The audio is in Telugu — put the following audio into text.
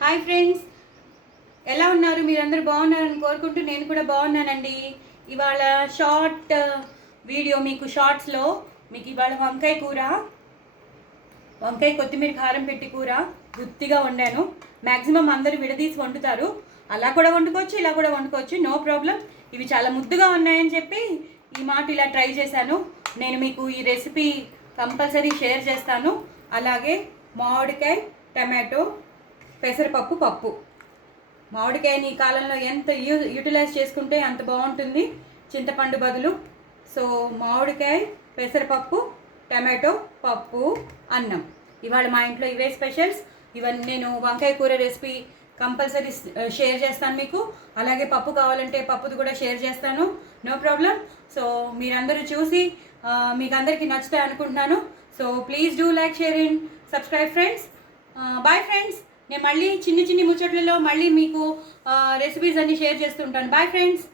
హాయ్ ఫ్రెండ్స్, ఎలా ఉన్నారు? మీరందరూ బాగున్నారని కోరుకుంటూ నేను కూడా బాగున్నానండి. ఇవాళ షార్ట్ వీడియో మీకు షార్ట్స్లో మీకు ఇవాళ వంకాయ కొత్తిమీర కారం పెట్టి కూర గుత్తిగా వండాను. మ్యాక్సిమం అందరూ విడదీసి వండుతారు, అలా కూడా వండుకోవచ్చు, ఇలా కూడా వండుకోవచ్చు, నో ప్రాబ్లం. ఇవి చాలా ముద్దుగా ఉన్నాయని చెప్పి ఈ మాట ఇలా ట్రై చేశాను. నేను మీకు ఈ రెసిపీ కంపల్సరీ షేర్ చేస్తాను. అలాగే మామిడికాయ టమాటో పెసరపప్పు పప్పు. మామిడికాయని ఈ కాలంలో ఎంత యూటిలైజ్ చేసుకుంటే అంత బాగుంటుంది చింతపండు బదులు. సో మామిడికాయ పెసరపప్పు టమాటో పప్పు అన్నం ఇవాళ మా ఇంట్లో ఇవే స్పెషల్స్. ఇవన్నీ నేను వంకాయ కూర రెసిపీ కంపల్సరీ షేర్ చేస్తాను మీకు. అలాగే పప్పు కావాలంటే పప్పుది కూడా షేర్ చేస్తాను, నో ప్రాబ్లం. సో మీరందరూ చూసి మీకు అందరికీ నచ్చుతాయి అనుకుంటున్నాను. So please do like, share and subscribe friends. Bye friends. నేను మళ్ళీ చిన్ని ముచ్చట్లలో మళ్ళీ మీకు రెసిపీస్ అన్నీ షేర్ చేస్తుంటాను. Bye friends.